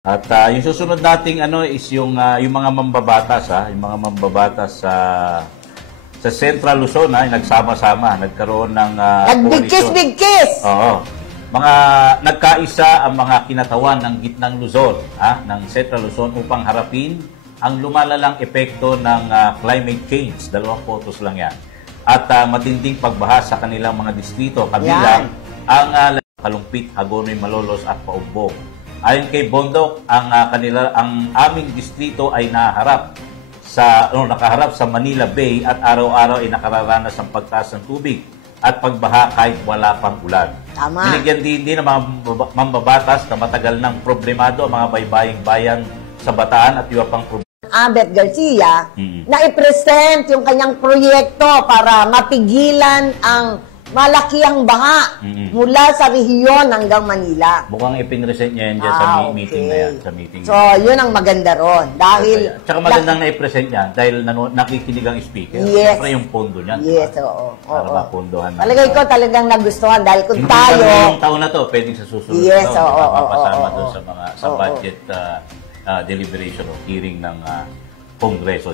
At yung susunod nating ano is yung mga mambabatas, yung mga mambabatas sa Central Luzon, nagsama-sama, nagkaroon ng Nagbigkis-bigkis! Oo. Mga nagkaisa ang mga kinatawan ng Gitnang Luzon, ng Central Luzon upang harapin ang lumalalang epekto ng climate change. 2 photos lang yan. At matinding pagbaha sa kanilang mga distrito, kabilang ang Kalumpit, Hagonoy, Malolos at Paumbong. Ayon kay Bondok, ang aming distrito ay nakaharap sa Manila Bay at araw-araw ay nakararanas ng pagtaas ng tubig at pagbaha kahit wala pang ulan. Tama. Binigyan din ng mga mambabatas na matagal ng problemado ang mga baybaying bayan sa Bataan at iba pang problema. Abet Garcia, na i-present yung kanyang proyekto para mapigilan ang malakihang baha mula sa rehiyon hanggang Manila. Mukhang ipinresent niya yan dyan sa meeting na yan. Sa meeting so, yun ang maganda ron. Dahil... Tsaka magandang na-i-present niya dahil nakikinig ang speaker. Yes. Siyempre yung pondo niyan. Yes, oo. Para mapondohan na. Palagay ko talagang nagustuhan dahil kung tayo... Hindi yung taon na to, pwedeng sa susunod yes, na taon. Mapasama doon sa oo. budget deliberation o hearing ng Kongreso.